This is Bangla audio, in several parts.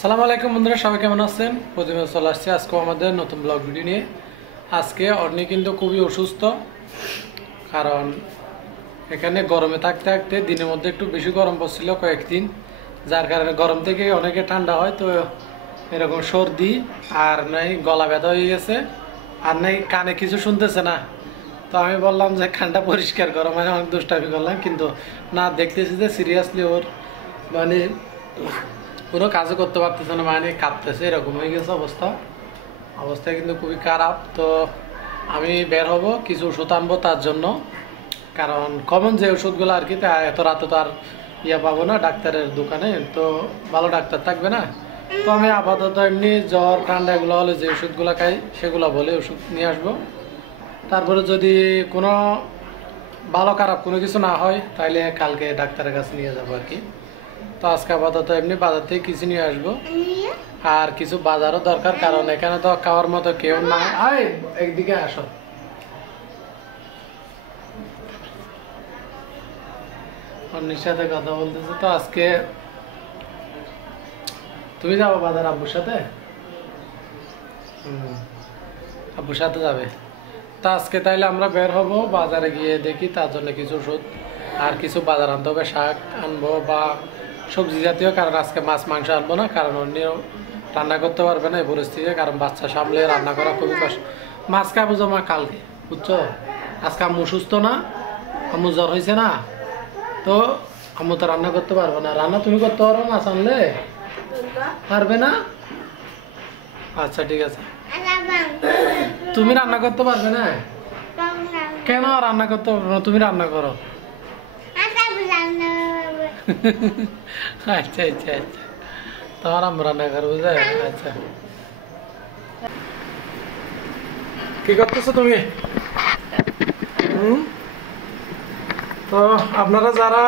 সালাম আলাইকুম বন্ধুরা, সবাই কেমন আছেন? প্রতিদিন চলে আসছে আজকে আমাদের নতুন ব্লগ ভিডিও নিয়ে। আজকে অর্নি কিন্তু খুবই অসুস্থ, কারণ এখানে গরমে থাকতে থাকতে দিনের মধ্যে একটু বেশি গরম পড়ছিল কয়েকদিন, যার কারণে গরম থেকে অনেকে ঠান্ডা হয়, তো এরকম সর্দি আর নাই গলা ব্যথা হয়ে গেছে, আর নাই কানে কিছু শুনতেছে না। তো আমি বললাম যে কানটা পরিষ্কার করো, মানে অনেক দুষ্টামি করলাম, কিন্তু না, দেখতেছি যে সিরিয়াসলি ওর মানে কোনো কাজও করতে পারতেছে না, মানে কাঁপতেছে, এরকম হয়ে গেছে অবস্থা কিন্তু খুবই খারাপ। তো আমি বের হব, কিছু ওষুধ আনবো তার জন্য, কারণ কমন যে ওষুধগুলো আর কি, এত রাতে তো আর পাবো না ডাক্তারের দোকানে, তো ভালো ডাক্তার থাকবে না। তো আমি আপাতত এমনি জ্বর ঠান্ডা এগুলো হলে যে ওষুধগুলো খাই সেগুলো বলে ওষুধ নিয়ে আসবো। তারপরে যদি কোনো ভালো খারাপ কোনো কিছু না হয় তাহলে কালকে ডাক্তারের কাছে নিয়ে যাবো আর কি। তো আজকে আপাতত এমনি বাজার থেকে কিছু নিয়ে আসবো, আর কিছু বাজারও দরকার, কারণ এখানে তো খাওয়ার মতো কেউ না। একদিকে আসো, অন্যের সাথে কথা বলতেছে। তো আজকে তুমি যাবো বাজার আব্বুর সাথে? আব্বুর সাথে যাবে? তা আজকে তাইলে আমরা বের হব, বাজারে গিয়ে দেখি তার জন্য কিছু ওষুধ আর কিছু বাজার আনতে হবে, শাক আনবো বা সবজি জাতীয়, কারণ আজকে মাছ মাংস আনবো না, কারণ অন্যও রান্না করতে পারবে না এই পরিস্থিতি, কারণ বাচ্চা সামলে রান্না করা খুবই কষ্ট। মাছ খাবো জমা কালকে, বুঝছো? আজকে আম্মু সুস্থ না, আম্মু জ্বর হয়েছে না, তো আম্মু তো রান্না করতে পারবে না। রান্না তুমি করতে পারো মাছ আনলে? পারবে না? আচ্ছা ঠিক আছে। তুমি রান্না করতে পারবে না? কেন রান্না করতে পারবে না? তুমি রান্না করো। আচ্ছা আচ্ছা আচ্ছা, তোমার আম্মু রান্না করবো। আচ্ছা, কি করতেছো তুমি? তো আপনারা যারা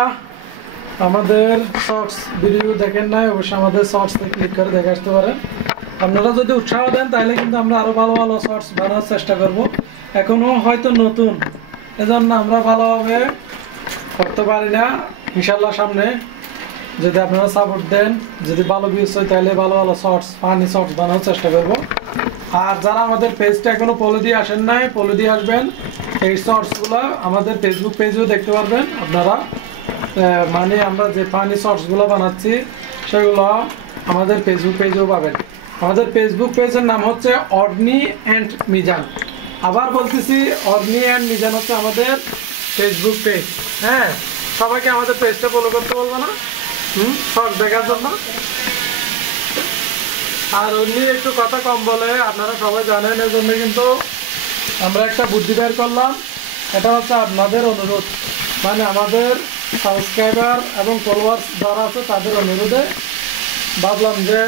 আমাদের শর্টস ভিডিও দেখেন নাই, অবশ্যই আমাদের শর্টসে ক্লিক করে দেখে আসতে পারেন। আপনারা যদি উৎসাহ দেন তাহলে কিন্তু আমরা আরো ভালো ভালো শর্টস বানানোর চেষ্টা করব। এখনো হয়তো নতুন, এজন্য আমরা ভালোভাবে করতে পারি না। ইনশাল্লাহ সামনে যদি আপনারা সাপোর্ট দেন, যদি ভালো ভিউজ হয় তাহলে ভালো ভালো শর্টস, ফানি শর্টস বানানোর চেষ্টা করব। আর যারা আমাদের পেজটা এখনো ফলো দিয়ে আসেন নাই, ফলো দিয়ে আসবেন। এই শর্টসগুলো আমাদের ফেসবুক পেজেও দেখতে পারবেন আপনারা, মানে আমরা যে ফানি শর্টসগুলো বানাচ্ছি সেগুলো আমাদের ফেসবুক পেজেও পাবেন। আমাদের ফেসবুক পেজের নাম হচ্ছে অর্নি অ্যান্ড মিজান। আবার বলতেছি, অর্নি অ্যান্ড মিজান হচ্ছে আমাদের ফেসবুক পেজ। হ্যাঁ, সবাইকে আমাদের পেজটা ফলো করতে বলবো না, শর্টস দেখার জন্য। আর অর্নি একটু কথা কম বলে, আপনারা সবাই জানেন, এর জন্য কিন্তু আমরা একটা বুদ্ধি বের করলাম। এটা হচ্ছে আপনাদের অনুরোধ, মানে আমাদের সাবস্ক্রাইবার এবং ফলোয়ার্স যারা আছে তাদের অনুরোধে ভাবলাম যে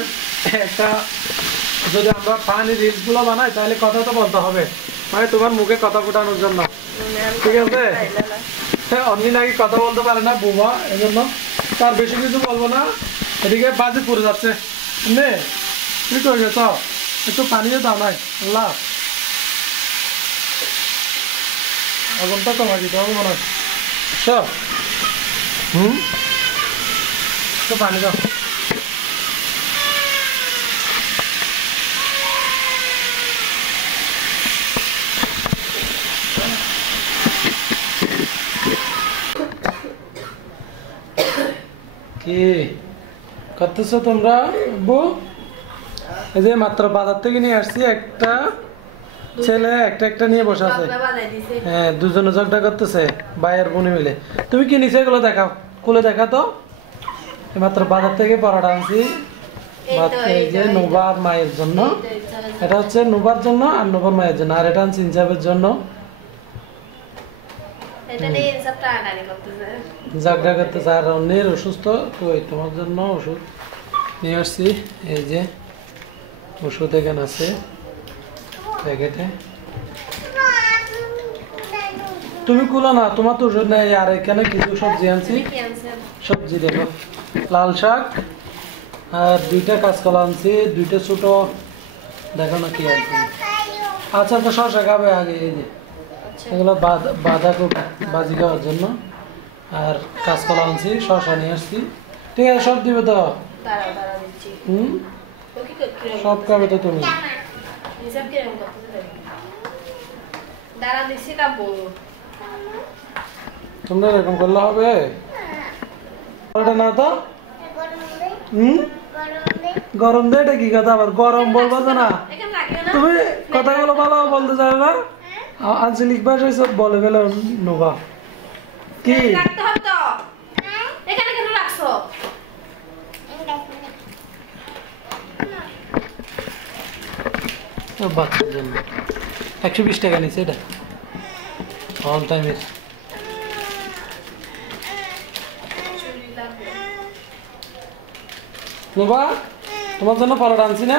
একটা যদি আমরা ফানি রিলসগুলো বানাই তাহলে কথা তো বলতে হবে, মানে তোমার মুখে কথা ফোটানোর জন্য, ঠিক আছে? অন্য নাকি কথা বলতে পারে না, বুবা, এই জন্য তার বেশি কিছু বলবো না। এদিকে বাজি পড়ে যাচ্ছে, নে কি করবে? তো একটু পানিও দাও নাই, আল্লাহ আগুনটা কমা দিতে হবে মনে হয়। সব একটু পানি দাও। কি করতেছো তোমরা? বউ, এই যে মাত্র বাজার থেকে নিয়ে আসছি, একটা ছেলে একটা নিয়ে বসে আছে। হ্যাঁ, দুজনে ঝগড়া করতেছে, ভাই আর বোনে মিলে। তুমি কি নিচে এগুলো দেখাও, খুলে দেখা তো। মাত্র বাজার থেকে পরোটা আনছি, এই যে নোবার মায়ের জন্য, এটা হচ্ছে নোবার জন্য আর নোবার মায়ের জন্য, আর এটা আনছি ইনসাফের জন্য। ঝগড়া করতেছে, আর অন্যের অসুস্থ, তো তোমার জন্য ওষুধ নিয়ে আসছি। এই যে ওষুধ এখানে আছে প্যাকেটে, তুমি খুলো না, তোমার তো ওষুধ নেই। আর এখানে কিছু সবজি আনছি, সবজি দেখো, লাল শাক আর দুইটা কাঁচকলা আনছি, দুইটা ছোট, দেখো না কি আনছি। আচ্ছা তো শসা খাবে আগে, এই যে এগুলো বাঁধাকপি ভাজি খাওয়ার জন্য। আর কাঁচকলা আনছি, শসা নিয়ে আসছি। ঠিক আছে, সব দিবে তো? হুম, সব খাবে তো তুমি? তোমরা এরকম করলে হবে না তো? হুম, গরম দে, এটা কি কথা আবার গরম বলবো না? তুমি কথাগুলো ভালো বলতে চাও না? আঞ্চলিক ভাষায় সব বলে ফেলে নোভা কি বাচ্চার জন্য 120 টাকা নিচ্ছে এটা অল টাইমের। নোভা, তোমার জন্য পরোটা আনছি না?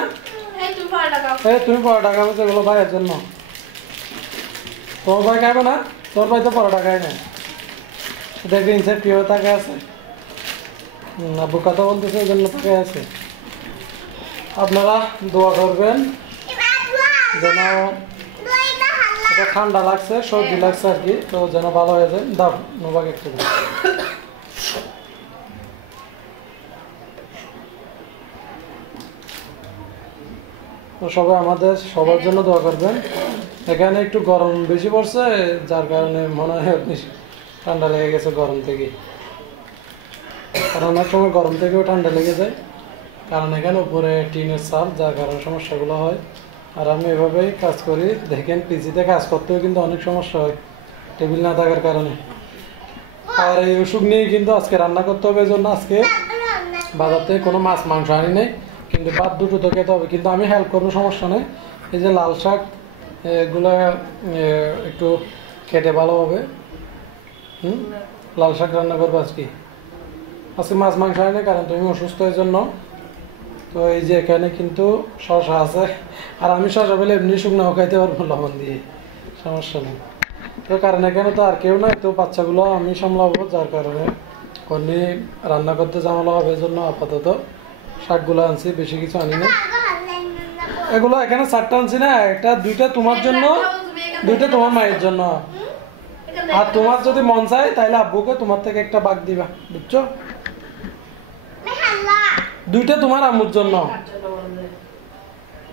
তুমি পরোটা খাবে যেগুলো ভাইয়ের জন্য। তোমার ভাই খাবে না? তোমার ভাই তো পরোটা খায় না। এটা গ্রিন সাইড প্রিয় তাকে আছে, আব্বু কথা বলতেছে এই জন্য তাকে আছে। আপনারা দোয়া করবেন যেন, এটা ঠান্ডা লাগছে, সর্দি লাগছে আর কি, তো যেন ভালো হয়ে যায়। দাও নোভাকে একটু দাও। তো সবাই আমাদের সবার জন্য দোয়া করবেন। এখানে একটু গরম বেশি পড়ছে, যার কারণে মনে হয় ঠান্ডা লেগে গেছে গরম থেকে। কারণ অনেক সময় গরম থেকেও ঠান্ডা লেগে যায়, কারণ এখানে উপরে টিনের চাল, যার কারণে সমস্যাগুলো হয়। আর আমি এভাবেই কাজ করি। দেখেন পিজিতে কাজ করতেও কিন্তু অনেক সমস্যা হয় টেবিল না থাকার কারণে। আর এই অসুখ নিয়ে কিন্তু আজকে রান্না করতে হবে, এই জন্য আজকে বাজার থেকে কোনো মাছ মাংস আনি নেই, কিন্তু ভাত দুটো তো খেতে হবে। কিন্তু আমি হেল্প করবো, সমস্যা নেই। এই যে লাল শাক, এগুলো একটু কেটে ভালোভাবে লাল শাক রান্না করবো আজকে। আজকে মাছ মাংস আনি, কারণ তুমি অসুস্থ এর জন্য। তো এই যে এখানে কিন্তু শসা আছে, আর আমি শসা পেলে এমনি শুকনো খাইতে পারবো লবণ দিয়ে, সমস্যা নেই। তো কারণ এখানে তো আর কেউ নাই, তো বাচ্চাগুলো আমি সামলাবো, যার কারণে অন্য রান্না করতে ঝামেলা হবে, এই জন্য আপাতত শাকগুলো আনছি, বেশি কিছু আনি না। এগুলো এখানে 4টা আনছি না, একটা দুইটা তোমার জন্য, দুইটা তোমার মায়ের জন্য। আর তোমার যদি মন চায় তাহলে আব্বুকে তোমার থেকে একটা বাগ দিবা, বুঝছো? দুইটা তোমার আম্মুর জন্য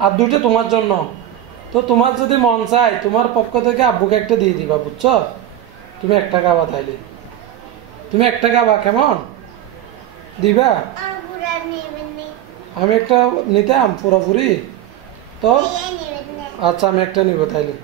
আর দুইটা তোমার জন্য। তো তোমার যদি মন চায় তোমার পক্ষ থেকে আব্বুকে একটা দিয়ে দিবা, বুঝছো? তুমি একটা খাবা, তাইলে তুমি একটা খাবা, কেমন দিবা? আমি একটা নিতাম পুরোপুরি, তো আচ্ছা আমি একটা নিব তাইলে।